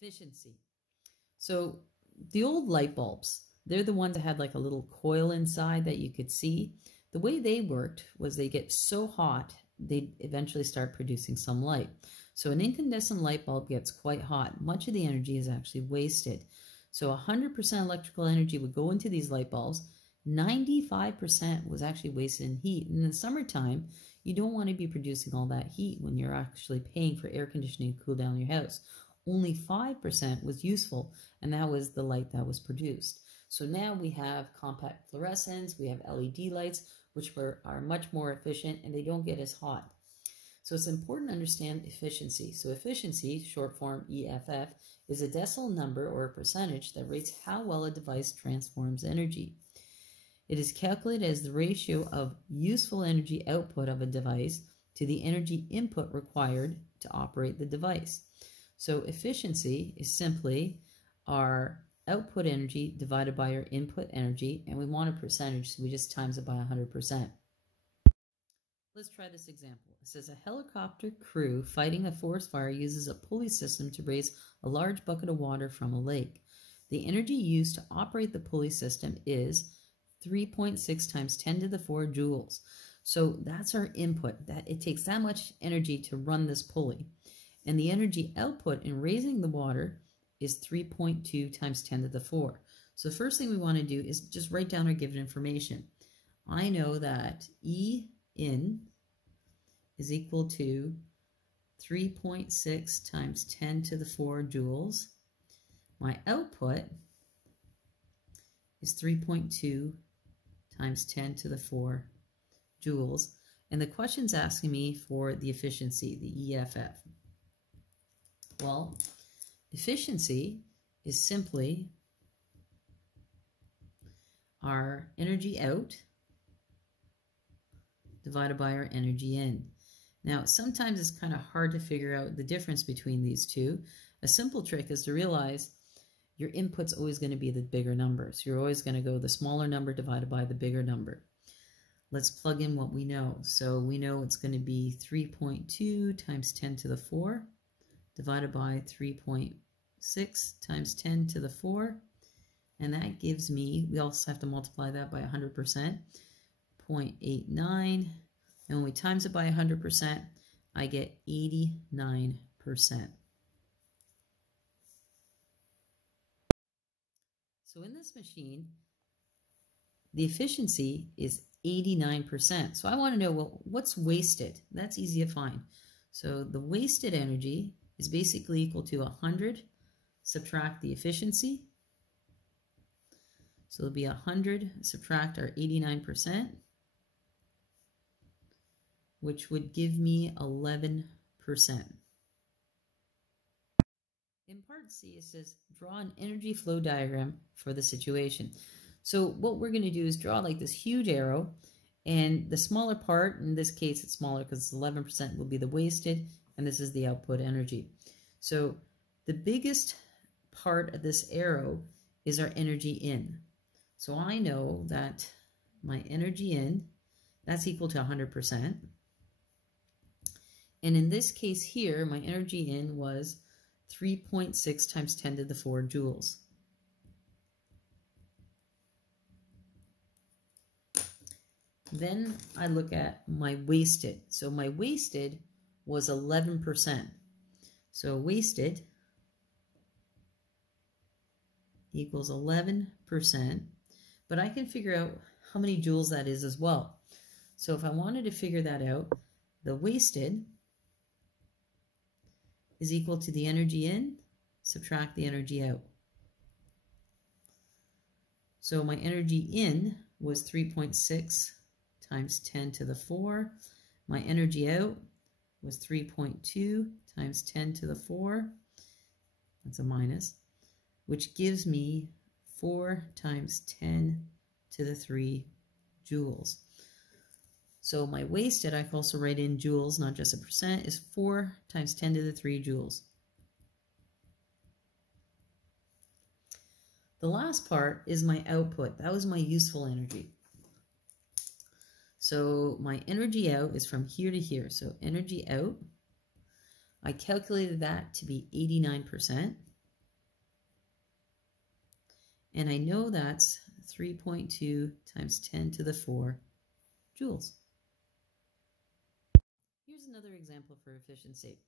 Efficiency. So the old light bulbs, they're the ones that had like a little coil inside that you could see. The way they worked was they get so hot, they eventually start producing some light. So an incandescent light bulb gets quite hot. Much of the energy is actually wasted. So 100% electrical energy would go into these light bulbs. 95% was actually wasted in heat. In the summertime, you don't want to be producing all that heat when you're actually paying for air conditioning to cool down your house. Only 5% was useful, and that was the light that was produced. So now we have compact fluorescents, we have LED lights, which are much more efficient, and they don't get as hot. So it's important to understand efficiency. So efficiency, short form EFF, is a decimal number or a percentage that rates how well a device transforms energy. It is calculated as the ratio of useful energy output of a device to the energy input required to operate the device. So efficiency is simply our output energy divided by our input energy, and we want a percentage, so we just times it by 100%. Let's try this example. It says a helicopter crew fighting a forest fire uses a pulley system to raise a large bucket of water from a lake. The energy used to operate the pulley system is 3.6 times 10 to the 4 joules. So that's our input. That it takes that much energy to run this pulley. And the energy output in raising the water is 3.2 times 10 to the 4. So the first thing we want to do is just write down our given information. I know that E in is equal to 3.6 times 10 to the 4 joules. My output is 3.2 times 10 to the 4 joules. And the question's asking me for the efficiency, the EFF. Well, efficiency is simply our energy out divided by our energy in. Now, sometimes it's kind of hard to figure out the difference between these two. A simple trick is to realize your input's always going to be the bigger number. So you're always going to go the smaller number divided by the bigger number. Let's plug in what we know. So we know it's going to be 3.2 times 10 to the 4 divided by 3.6 times 10 to the 4. And that gives me, we also have to multiply that by 100%, 0.89. And when we times it by 100%, I get 89%. So in this machine, the efficiency is 89%. So I want to know, well, what's wasted? That's easy to find. So the wasted energy is basically equal to 100 subtract the efficiency. So it'll be 100 subtract our 89%, which would give me 11%. In part C, it says draw an energy flow diagram for the situation. So what we're going to do is draw like this huge arrow, and the smaller part, in this case it's smaller because 11% will be the wasted, and this is the output energy. So the biggest part of this arrow is our energy in. So I know that my energy in, that's equal to 100%. And in this case here, my energy in was 3.6 times 10 to the 4 joules. Then I look at my wasted. So my wasted was 11%. So wasted equals 11%, but I can figure out how many joules that is as well. So if I wanted to figure that out, the wasted is equal to the energy in, subtract the energy out. So my energy in was 3.6 times 10 to the 4. My energy out was 3.2 times 10 to the 4. That's a minus, which gives me 4 times 10 to the 3 joules. So my wasted, I can also write in joules, not just a percent, is 4 times 10 to the 3 joules. The last part is my output. That was my useful energy. So my energy out is from here to here. So energy out, I calculated that to be 89%. And I know that's 3.2 times 10 to the 4 joules. Here's another example for efficiency.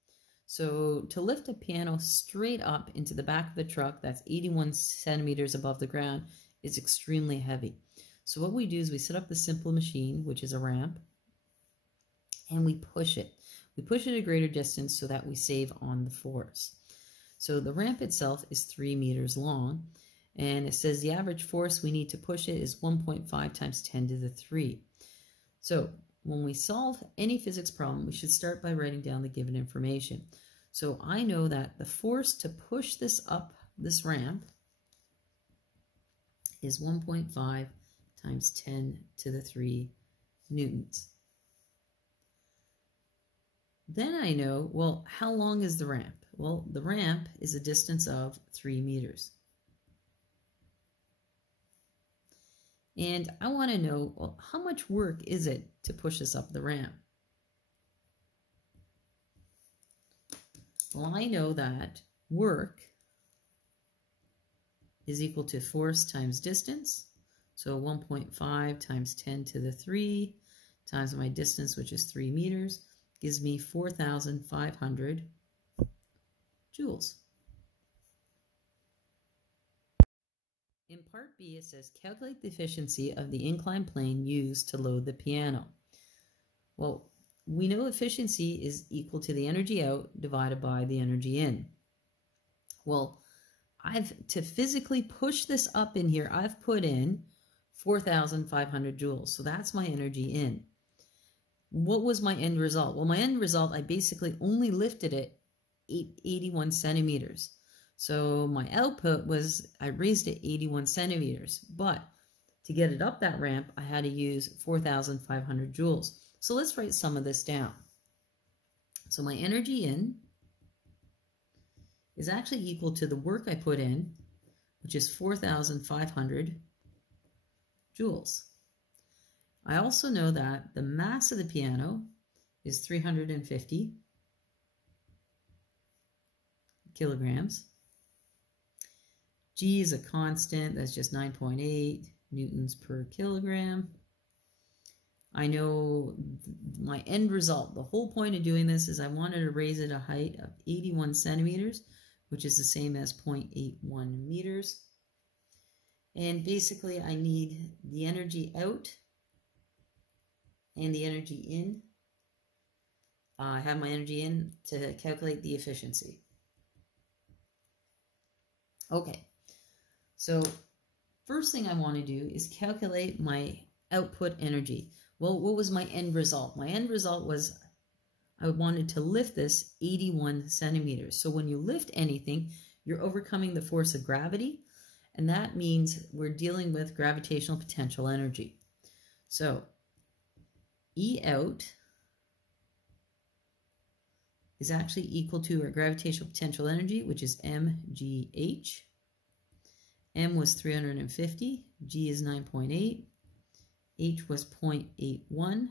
So to lift a piano straight up into the back of the truck that's 81 centimeters above the ground is extremely heavy. So what we do is we set up the simple machine, which is a ramp, and we push it. We push it a greater distance so that we save on the force. So the ramp itself is 3 meters long, and it says the average force we need to push it is 1.5 times 10 to the 3. So when we solve any physics problem, we should start by writing down the given information. So I know that the force to push this up this ramp is 1.5 times 10 to the 3 newtons. Then I know, well, how long is the ramp? Well, the ramp is a distance of 3 meters. And I want to know, well, how much work is it to push this up the ramp? Well, I know that work is equal to force times distance. So 1.5 times 10 to the 3 times my distance, which is 3 meters, gives me 4,500 joules. In part B, it says, calculate the efficiency of the inclined plane used to load the piano. Well, we know efficiency is equal to the energy out divided by the energy in. Well, to physically push this up in here, I've put in 4,500 joules. So that's my energy in. What was my end result? Well, my end result, I basically only lifted it 81 centimeters. So my output was, I raised it 81 centimeters, but to get it up that ramp, I had to use 4,500 joules. So let's write some of this down. So my energy in is actually equal to the work I put in, which is 4,500 joules. I also know that the mass of the piano is 350 kilograms. G is a constant, that's just 9.8 newtons per kilogram. I know my end result, the whole point of doing this is I wanted to raise it a height of 81 centimeters, which is the same as 0.81 meters. And basically I need the energy out and the energy in. I have my energy in to calculate the efficiency. Okay, so first thing I want to do is calculate my output energy. Well, what was my end result? My end result was I wanted to lift this 81 centimeters. So when you lift anything, you're overcoming the force of gravity, and that means we're dealing with gravitational potential energy. So E out is actually equal to our gravitational potential energy, which is mgh. M was 350, G is 9.8, H was 0.81,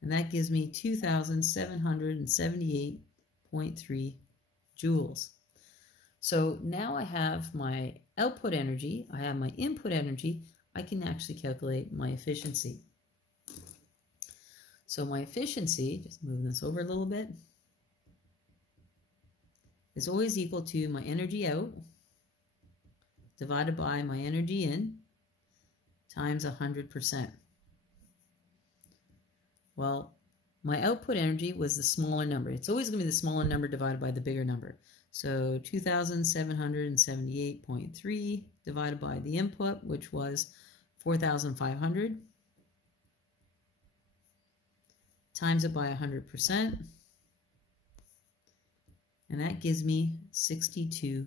and that gives me 2,778.3 joules. So now I have my output energy, I have my input energy, I can actually calculate my efficiency. So my efficiency, just move this over a little bit, is always equal to my energy out divided by my energy in times 100%. Well, my output energy was the smaller number. It's always going to be the smaller number divided by the bigger number. So 2,778.3 divided by the input, which was 4,500, times it by 100%, and that gives me 62%.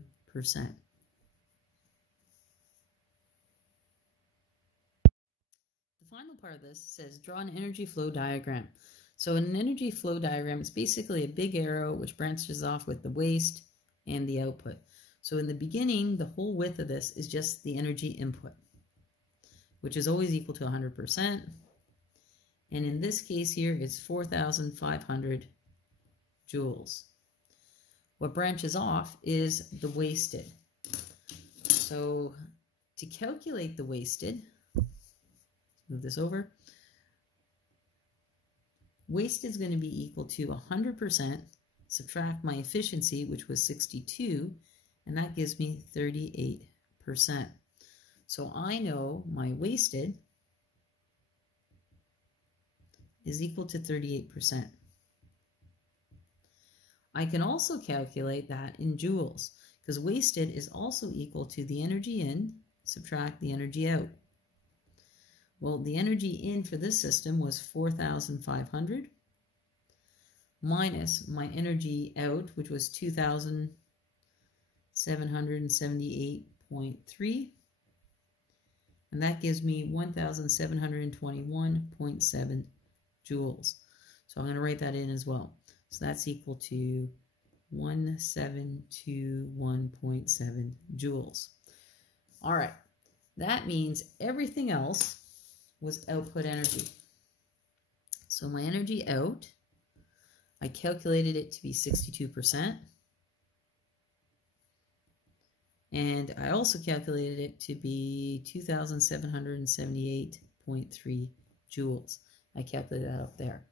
The final part of this says draw an energy flow diagram. So in an energy flow diagram, it's basically a big arrow which branches off with the waste and the output. So in the beginning, the whole width of this is just the energy input, which is always equal to 100%. And in this case here, it's 4,500 joules. What branches off is the wasted. So To calculate the wasted, move this over, wasted is going to be equal to 100%, subtract my efficiency, which was 62, and that gives me 38%. So I know my wasted is equal to 38%. I can also calculate that in joules, because wasted is also equal to the energy in, subtract the energy out. Well, the energy in for this system was 4,500 minus my energy out, which was 2,778.3, and that gives me 1,721.7 joules. So I'm going to write that in as well. So that's equal to 1721.7 joules. All right, that means everything else was output energy. So my energy out, I calculated it to be 62%. And I also calculated it to be 2,778.3 joules. I calculated that up there.